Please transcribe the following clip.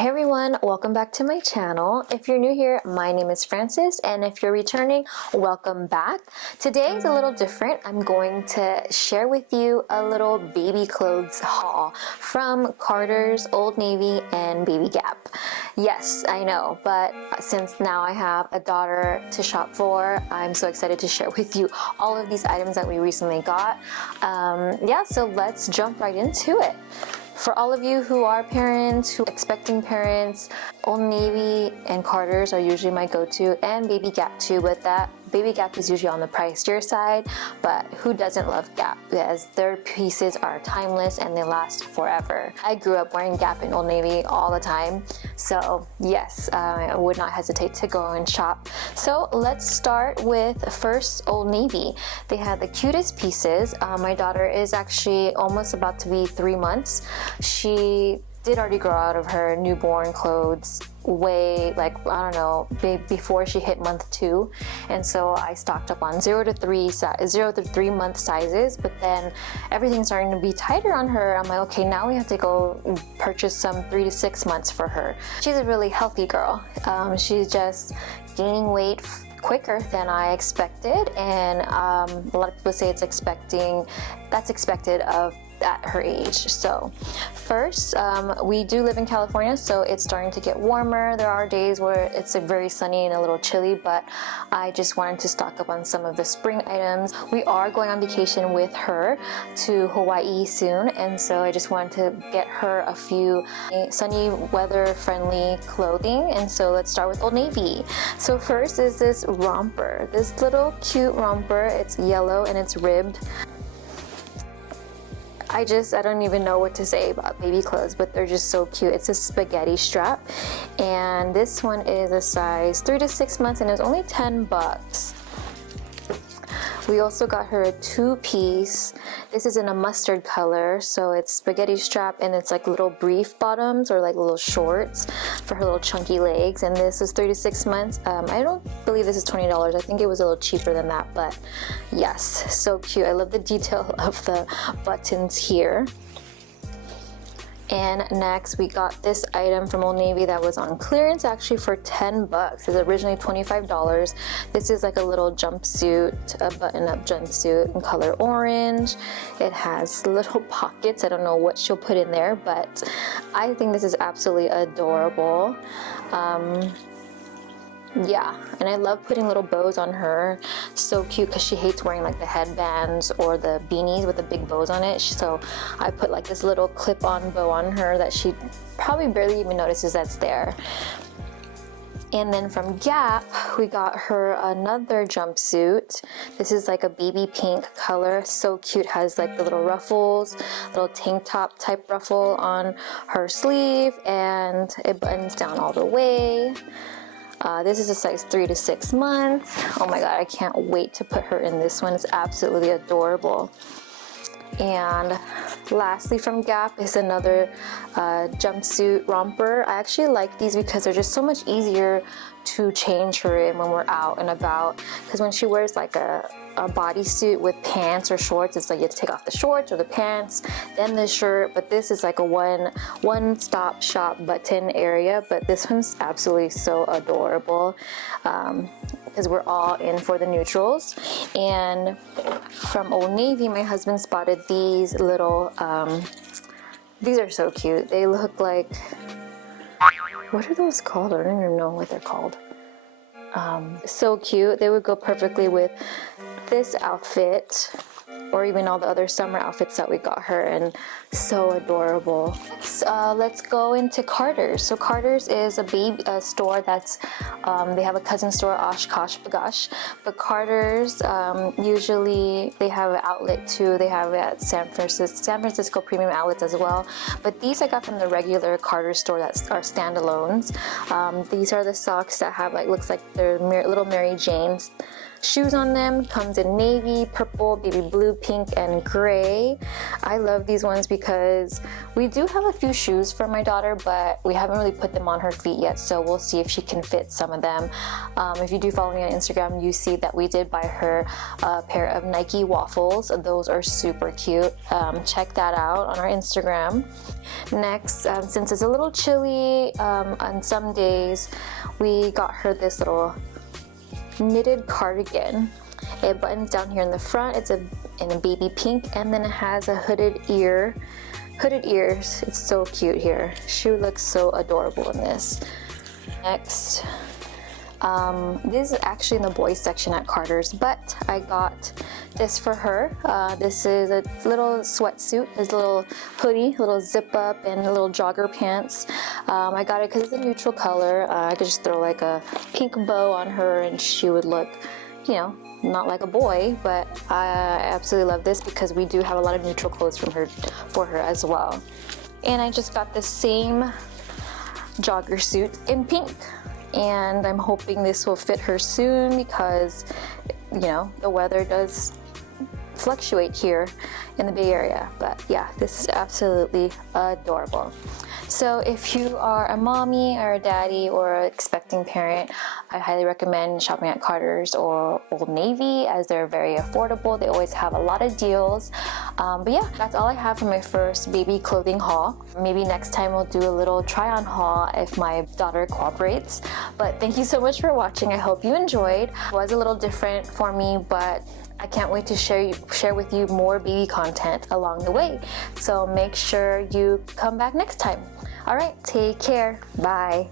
Hey everyone, welcome back to my channel. If you're new here, my name is Frances, and if you're returning, welcome back. Today is a little different. I'm going to share with you a little baby clothes haul from Carter's, Old Navy, and Baby Gap. Yes, I know, but since now I have a daughter to shop for, I'm so excited to share with you all of these items that we recently got. So let's jump right into it. For all of you who are parents, expecting parents, Old Navy and Carter's are usually my go-to, and Baby Gap too, but that Baby Gap is usually on the pricier side, but who doesn't love Gap? Because their pieces are timeless and they last forever. I grew up wearing Gap and Old Navy all the time, so yes, I would not hesitate to go and shop. So let's start with first Old Navy. They had the cutest pieces. My daughter is actually almost about to be 3 months. She did already grow out of her newborn clothes way, like, I don't know, before she hit month 2, and so I stocked up on 0 to 3 month sizes, but then everything's starting to be tighter on her. I'm like, okay, now we have to go purchase some 3 to 6 months for her. She's a really healthy girl. She's just gaining weight quicker than I expected, and a lot of people say that's expected of at her age. So first, we do live in California, so it's starting to get warmer. There are days where it's very sunny and a little chilly, but I just wanted to stock up on some of the spring items. We are going on vacation with her to Hawaii soon, and so I just wanted to get her a few sunny weather friendly clothing, and so let's start with Old Navy. So first is this romper, this little cute romper. It's yellow and it's ribbed. I don't even know what to say about baby clothes, but they're just so cute. It's a spaghetti strap, and this one is a size 3 to 6 months, and it's only $10. We also got her a 2-piece. This is in a mustard color, so it's spaghetti strap, and it's like little brief bottoms or like little shorts for her little chunky legs, and this is 3 to 6 months. I don't believe this is $20. I think it was a little cheaper than that, but yes, so cute. I love the detail of the buttons here. And next we got this item from Old Navy that was on clearance actually for $10. It was originally $25. This is like a little jumpsuit, a button-up jumpsuit in color orange. It has little pockets. I don't know what she'll put in there, but I think this is absolutely adorable. Yeah, and I love putting little bows on her. So cute, because she hates wearing like the headbands or the beanies with the big bows on it. So I put like this little clip-on bow on her that she probably barely even notices that's there. And then from Gap, we got her another jumpsuit. This is like a baby pink color. So cute, has like the little ruffles, little tank top type ruffle on her sleeve, and it buttons down all the way. This is a size 3 to 6 months. Oh my god, I can't wait to put her in this one. It's absolutely adorable. And lastly from Gap is another jumpsuit romper. I actually like these because they're just so much easier to change her in when we're out and about, because when she wears like a bodysuit with pants or shorts, it's like you have to take off the shorts or the pants, then the shirt, but this is like a one-stop shop button area. But this one's absolutely so adorable, because we're all in for the neutrals. And from Old Navy, my husband spotted these little, these are so cute. They look like, what are those called? I don't even know what they're called. So cute. They would go perfectly with this outfit, or even all the other summer outfits that we got her, and so adorable. Let's go into Carter's. So Carter's is a store that's, they have a cousin store, Oshkosh Bagosh, but Carter's, usually they have an outlet too. They have it at San Francisco Premium Outlets as well, but these I got from the regular Carter's store that are standalones. These are the socks that have like, looks like they're little Mary Janes shoes on them. Comes in navy, purple, baby blue, pink, and gray. I love these ones because we do have a few shoes for my daughter, but we haven't really put them on her feet yet, so we'll see if she can fit some of them. If you do follow me on Instagram, you see that we did buy her a pair of Nike waffles. Those are super cute. Check that out on our Instagram. Next, since it's a little chilly on some days, we got her this little knitted cardigan. It buttons down here in the front. It's in a baby pink, and then it has a hooded ears. It's so cute here. She looks so adorable in this. Next, this is actually in the boys section at Carter's, but I got this for her. This is a little sweatsuit, this little hoodie, little zip up, and little jogger pants. I got it because it's a neutral color. I could just throw like a pink bow on her and she would look, you know, not like a boy, but I absolutely love this because we do have a lot of neutral clothes for her as well. And I just got the same jogger suit in pink, and I'm hoping this will fit her soon because, you know, the weather does fluctuate here in the Bay Area. But yeah, this is absolutely adorable. So if you are a mommy or a daddy or an expecting parent, I highly recommend shopping at Carter's or Old Navy, as they're very affordable. They always have a lot of deals. But yeah, that's all I have for my first baby clothing haul. Maybe next time we'll do a little try-on haul if my daughter cooperates. But thank you so much for watching. I hope you enjoyed. It was a little different for me, but I can't wait to share with you more baby content along the way. So make sure you come back next time. All right, take care. Bye.